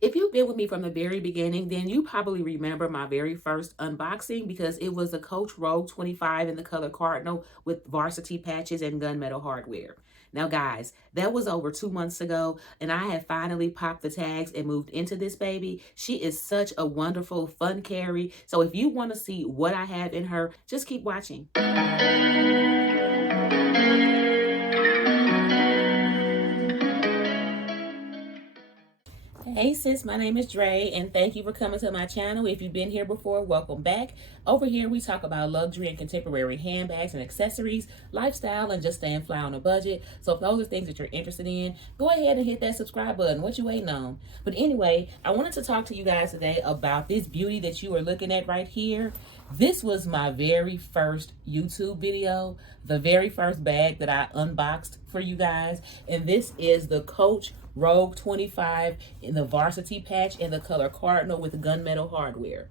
If you've been with me from the very beginning, then you probably remember my very first unboxing because it was a Coach Rogue 25 in the color Cardinal with varsity patches and gunmetal hardware. Now, guys, that was over 2 months ago, and I have finally popped the tags and moved into this baby. She is such a wonderful, fun carry. So if you want to see what I have in her, just keep watching. Hey sis, my name is Dre, and thank you for coming to my channel. If you've been here before, welcome back. Over here, we talk about luxury and contemporary handbags and accessories, lifestyle, and just staying fly on a budget. So if those are things that you're interested in, go ahead and hit that subscribe button. What you waiting on? But anyway, I wanted to talk to you guys today about this beauty that you are looking at right here. This was my very first YouTube video, the very first bag that I unboxed for you guys. And this is the Coach Rogue 25 in the varsity patch in the color Cardinal with gunmetal hardware.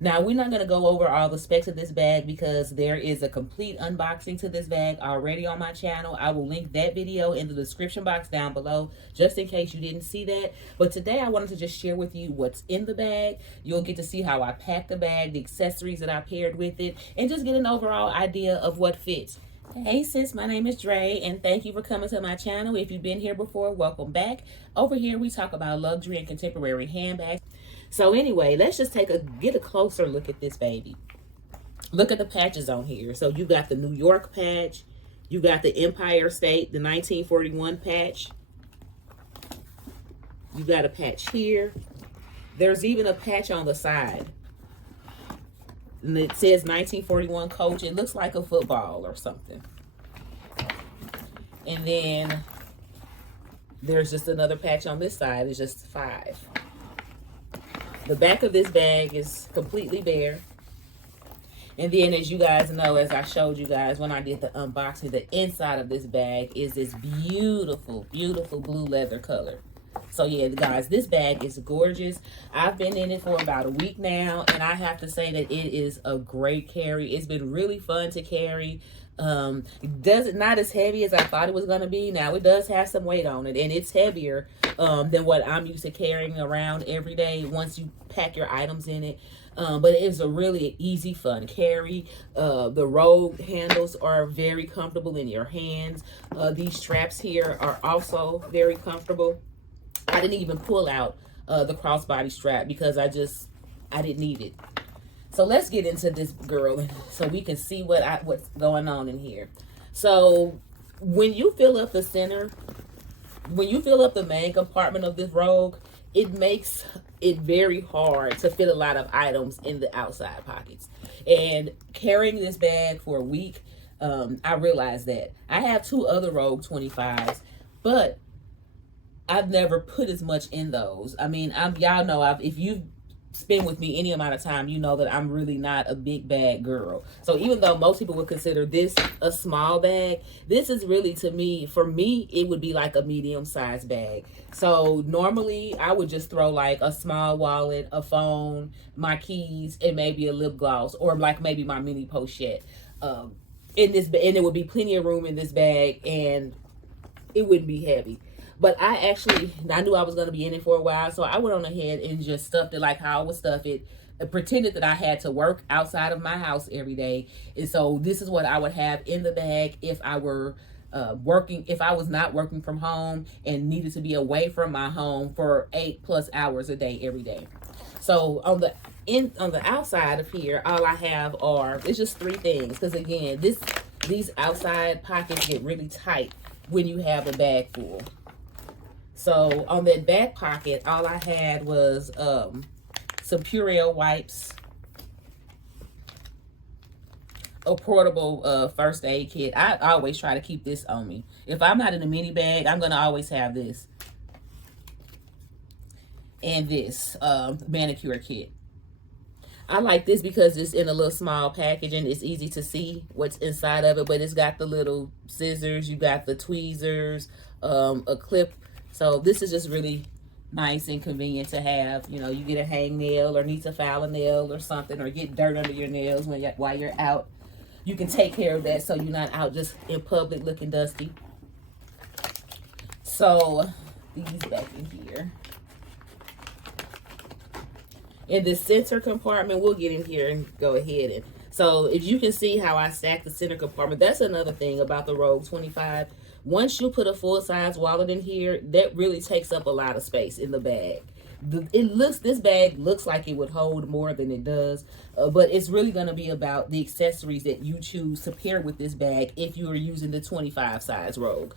Now, we're not going to go over all the specs of this bag because there is a complete unboxing to this bag already on my channel. I will link that video in the description box down below just in case you didn't see that. But today I wanted to just share with you what's in the bag. You'll get to see how I packed the bag, the accessories that I paired with it, and just get an overall idea of what fits. Hey sis, my name is Dre, and thank you for coming to my channel. If you've been here before, welcome back. Over here, we talk about luxury and contemporary handbags. So anyway, let's just get a closer look at this baby. Look at the patches on here. So you got the New York patch, you got the Empire State, the 1941 patch. You got a patch here. There's even a patch on the side. And it says 1941 Coach. It looks like a football or something. And then there's just another patch on this side. It's just 5. The back of this bag is completely bare. And then, as you guys know, as I showed you guys when I did the unboxing, the inside of this bag is this beautiful, beautiful blue leather color. So yeah, guys, this bag is gorgeous. I've been in it for about a week now, and I have to say that it is a great carry. It's been really fun to carry. It not as heavy as I thought it was going to be. Now, it does have some weight on it, and it's heavier than what I'm used to carrying around every day once you pack your items in it. But it's a really easy, fun carry. The Rogue handles are very comfortable in your hands. These straps here are also very comfortable. I didn't even pull out the crossbody strap because I didn't need it. So let's get into this girl so we can see what's going on in here. So when you fill up the center, when you fill up the main compartment of this Rogue, it makes it very hard to fit a lot of items in the outside pockets. And carrying this bag for a week, I realized that. I have 2 other Rogue 25s, but I've never put as much in those. I mean, y'all know, if you've spent with me any amount of time, you know that I'm really not a big bag girl. So even though most people would consider this a small bag, this is really, for me, it would be like a medium-sized bag. So normally I would just throw like a small wallet, a phone, my keys, and maybe a lip gloss, or like maybe my mini pochette in this, and there would be plenty of room in this bag, and it wouldn't be heavy. But I knew I was going to be in it for a while, so I went on ahead and just stuffed it like how I would stuff it. I pretended that I had to work outside of my house every day. And so this is what I would have in the bag if I were if I was not working from home and needed to be away from my home for 8+ hours a day every day. So on the outside of here, all I have it's just 3 things. Because again, these outside pockets get really tight when you have a bag full. So on that back pocket, all I had was some Purell wipes, a portable first aid kit. I always try to keep this on me. If I'm not in a mini bag, I'm going to always have this. And this manicure kit. I like this because it's in a little small package and it's easy to see what's inside of it. But it's got the little scissors, you got the tweezers, a clip. So this is just really nice and convenient to have. You know, you get a hangnail or need to file a nail or something, or get dirt under your nails while you're out. You can take care of that so you're not out just in public looking dusty. So these back in here. In the center compartment, we'll get in here and go ahead. And so if you can see how I stack the center compartment, that's another thing about the Rogue 25. Once you put a full-size wallet in here, that really takes up a lot of space in the bag. This bag looks like it would hold more than it does, but it's really going to be about the accessories that you choose to pair with this bag if you are using the 25 size Rogue.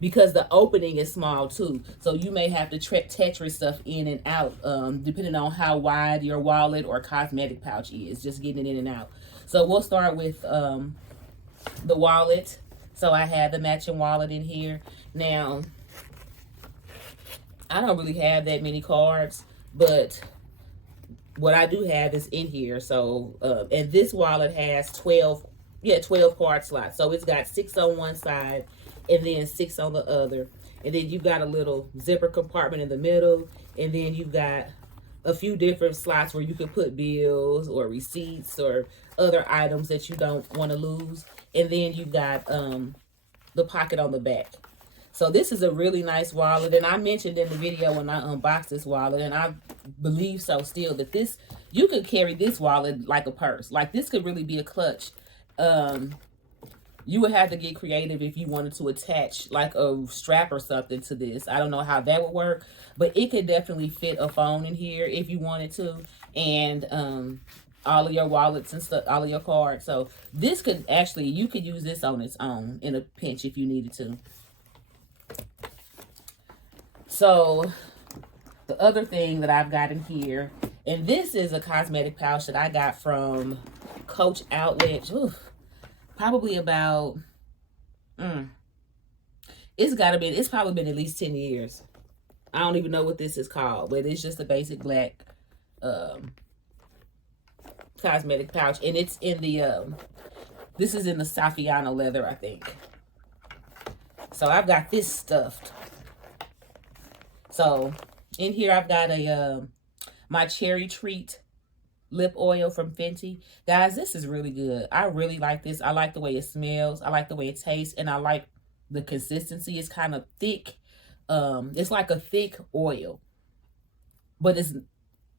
Because the opening is small too, so you may have to Tetris stuff in and out, depending on how wide your wallet or cosmetic pouch is, just getting it in and out. So we'll start with the wallet. So I have the matching wallet in here. Now, I don't really have that many cards, but what I do have is in here. So, and this wallet has 12 card slots. So it's got 6 on one side and then 6 on the other. And then you've got a little zipper compartment in the middle. And then you've got a few different slots where you can put bills or receipts or other items that you don't want to lose. And then you've got the pocket on the back. So this is a really nice wallet, and I mentioned in the video when I unboxed this wallet, and I believe so still, that you could carry this wallet like a purse. Like, this could really be a clutch. You would have to get creative if you wanted to attach like a strap or something to this. I don't know how that would work, but it could definitely fit a phone in here if you wanted to, and all of your wallets and stuff, all of your cards. So this could actually, you could use this on its own in a pinch if you needed to. So the other thing that I've got in here, and this is a cosmetic pouch that I got from Coach Outlet. Oof, probably about, it's probably been at least 10 years. I don't even know what this is called, but it's just a basic black cosmetic pouch, and it's in the this is in the Saffiano leather, I think. So I've got this stuffed. So in here I've got a my Cherry Treat lip oil from Fenty. Guys, this is really good. I really like this. I like the way it smells. I like the way it tastes, and I like the consistency. It's kind of thick. It's like a thick oil, but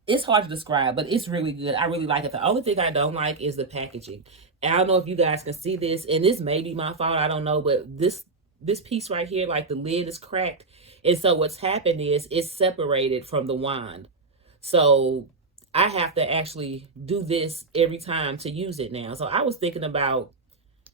it's hard to describe, but it's really good. I really like it. The only thing I don't like is the packaging. And I don't know if you guys can see this, and this may be my fault, I don't know, but this piece right here, like the lid is cracked. And so what's happened is it's separated from the wand. So I have to actually do this every time to use it now. So I was thinking about,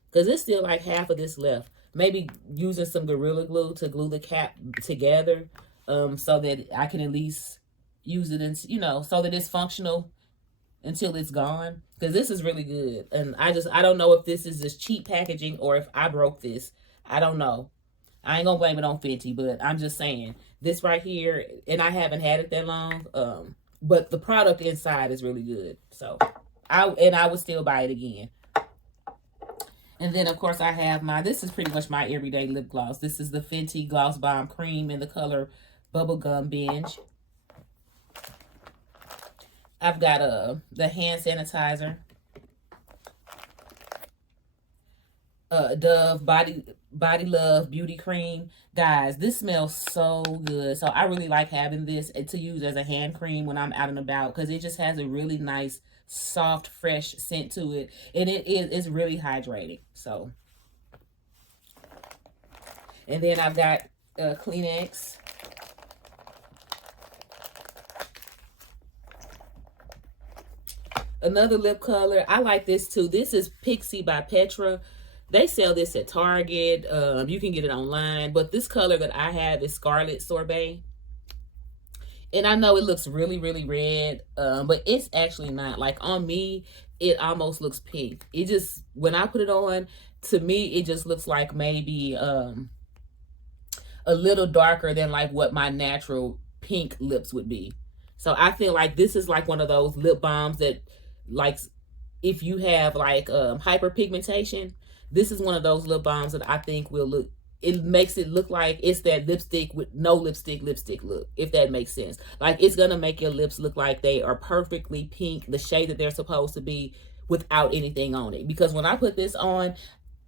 because there's still like half of this left, maybe using some Gorilla Glue to glue the cap together, so that I can at least use it, and so that it's functional until it's gone. Because this is really good, and I don't know if this is just cheap packaging or if I broke this. I don't know. I ain't gonna blame it on Fenty, but I'm just saying this right here, and I haven't had it that long, but the product inside is really good. So I would still buy it again. And then of course I have this is pretty much my everyday lip gloss. This is the Fenty Gloss Bomb Cream in the color Bubblegum Binge. I've got the hand sanitizer, Dove Body Love Beauty Cream. Guys, this smells so good. So I really like having this to use as a hand cream when I'm out and about, because it just has a really nice, soft, fresh scent to it, and it's really hydrating. So, and then I've got Kleenex. Another lip color. I like this too. This is Pixie by Petra. They sell this at Target. You can get it online. But this color that I have is Scarlet Sorbet. And I know it looks really, really red. But it's actually not. Like on me, it almost looks pink. It just, when I put it on, to me, it just looks like maybe a little darker than like what my natural pink lips would be. So I feel like this is like one of those lip balms that, like, if you have like hyperpigmentation, this is one of those lip balms that I think will look, it makes it look like it's that lipstick with no lipstick look, if that makes sense. Like, it's gonna make your lips look like they are perfectly pink, the shade that they're supposed to be, without anything on it. Because when I put this on,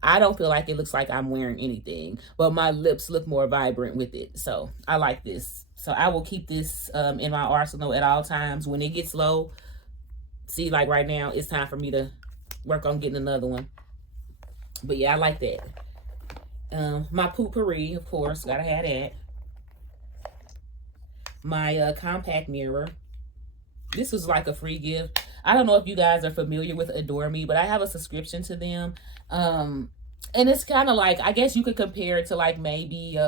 I don't feel like it looks like I'm wearing anything, but my lips look more vibrant with it. So I like this. So I will keep this in my arsenal at all times. When it gets low, see, like right now, it's time for me to work on getting another one. But yeah, I like that. My potpourri, of course, gotta have that. My compact mirror. This was like a free gift. I don't know if you guys are familiar with Adore Me, but I have a subscription to them. And it's kind of like, I guess you could compare it to like maybe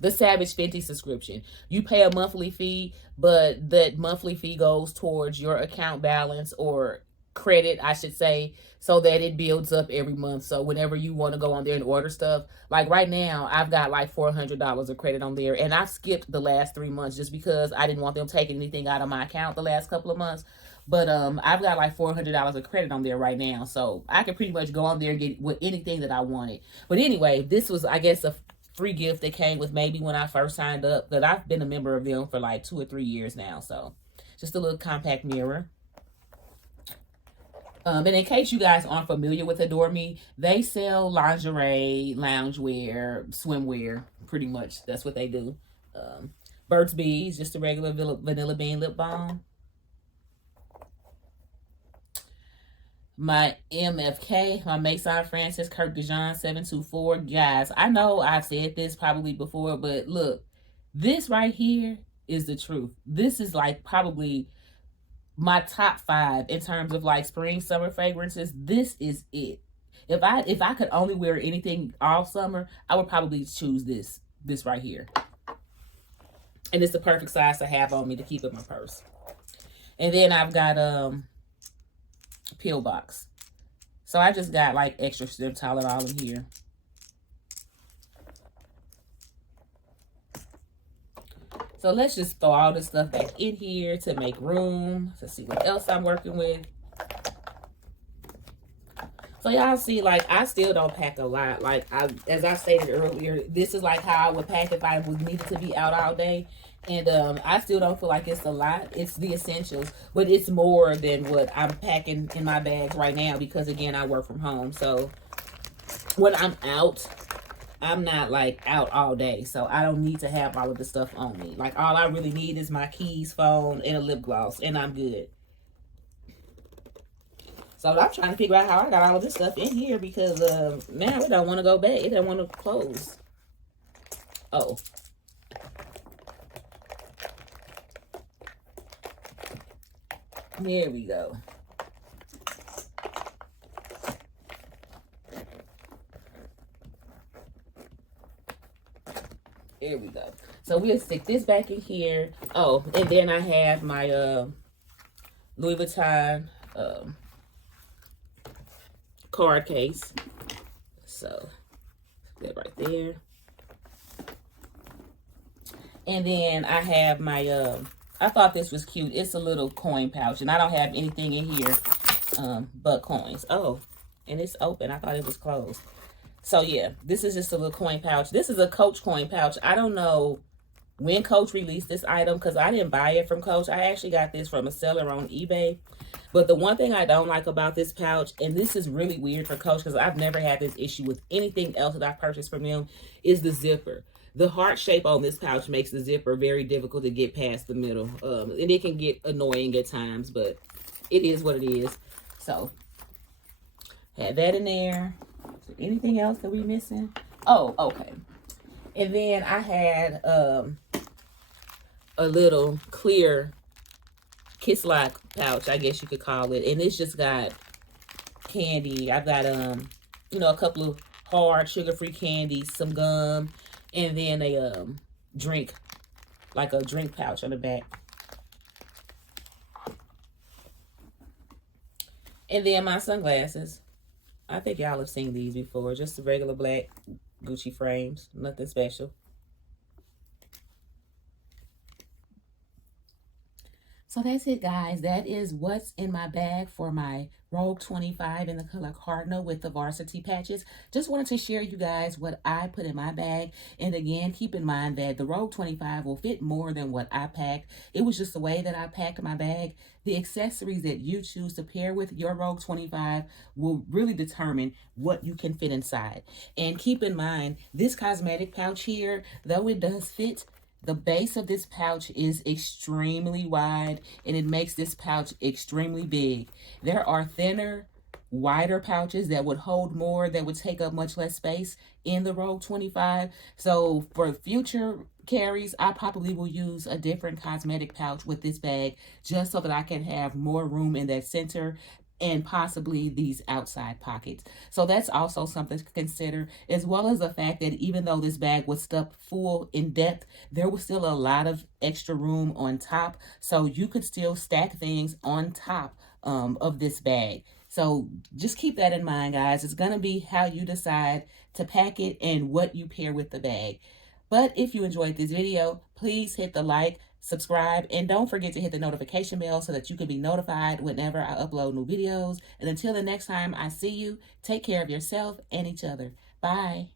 the Savage Fenty subscription. You pay a monthly fee, but that monthly fee goes towards your account balance, or credit, I should say, so that it builds up every month. So whenever you want to go on there and order stuff, like right now, I've got like $400 of credit on there, and I've skipped the last 3 months just because I didn't want them taking anything out of my account the last couple of months. But I've got like $400 of credit on there right now, so I can pretty much go on there and get with anything that I wanted. But anyway, this was, I guess, a free gift that came with maybe when I first signed up, that I've been a member of them for like 2 or 3 years now. So just a little compact mirror. And in case you guys aren't familiar with Adore Me, they sell lingerie, loungewear, swimwear, pretty much. That's what they do. Burt's Bees, just a regular vanilla bean lip balm. My MFK, my Maison Francis Kirk Dijon 724. Guys, I know I've said this probably before, but look, this right here is the truth. This is like probably my top 5 in terms of like spring summer fragrances. This is it. If I could only wear anything all summer, I would probably choose this right here. And it's the perfect size to have on me to keep in my purse. And then I've got Peel Box. So I just got like extra strip Tylenol in here. So let's just throw all this stuff back in here to make room to see what else I'm working with. So y'all see, like, I still don't pack a lot. Like, as I stated earlier, this is like how I would pack if I was needed to be out all day. And I still don't feel like it's a lot. It's the essentials, but it's more than what I'm packing in my bags right now because, again, I work from home. So when I'm out, I'm not like out all day, so I don't need to have all of the stuff on me. Like, all I really need is my keys, phone, and a lip gloss, and I'm good. So I'm trying to figure out how I got all of this stuff in here because now it don't want to go back. It don't want to close. Oh. There we go. There we go. So we'll stick this back in here. Oh, and then I have my Louis Vuitton card case. So that right there. And then I have my I thought this was cute. It's a little coin pouch, and I don't have anything in here but coins. Oh, and it's open. I thought it was closed. So yeah, this is just a little coin pouch. This is a Coach coin pouch. I don't know when Coach released this item because I didn't buy it from Coach. I actually got this from a seller on eBay. But the one thing I don't like about this pouch, and this is really weird for Coach because I've never had this issue with anything else that I've purchased from them, is the zipper. The heart shape on this pouch makes the zipper very difficult to get past the middle. And it can get annoying at times, but it is what it is. So, had that in there. Is there anything else that we missing? Oh, okay. And then I had a little clear Kiss Lock pouch, I guess you could call it. And it's just got candy. I've got, you know, a couple of hard sugar-free candies, some gum, and then a drink, like a drink pouch on the back. And then my sunglasses. I think y'all have seen these before. Just the regular black Gucci frames. Nothing special. So that's it, guys. That is what's in my bag for my Rogue 25 in the color Cardinal with the varsity patches. Just wanted to share you guys what I put in my bag. And again, keep in mind that the Rogue 25 will fit more than what I packed. It was just the way that I packed my bag. The accessories that you choose to pair with your Rogue 25 will really determine what you can fit inside. And keep in mind, this cosmetic pouch here, though it does fit, The base of this pouch is extremely wide, and it makes this pouch extremely big. There are thinner, wider pouches that would hold more, that would take up much less space in the Rogue 25. So for future carries, I probably will use a different cosmetic pouch with this bag, just so that I can have more room in that center and possibly these outside pockets. So that's also something to consider, as well as the fact that even though this bag was stuffed full in depth, there was still a lot of extra room on top, so you could still stack things on top of this bag. So just keep that in mind, guys. It's going to be how you decide to pack it and what you pair with the bag. But if you enjoyed this video, please hit the like, subscribe, and don't forget to hit the notification bell so that you can be notified whenever I upload new videos. And until the next time I see you, take care of yourself and each other. Bye.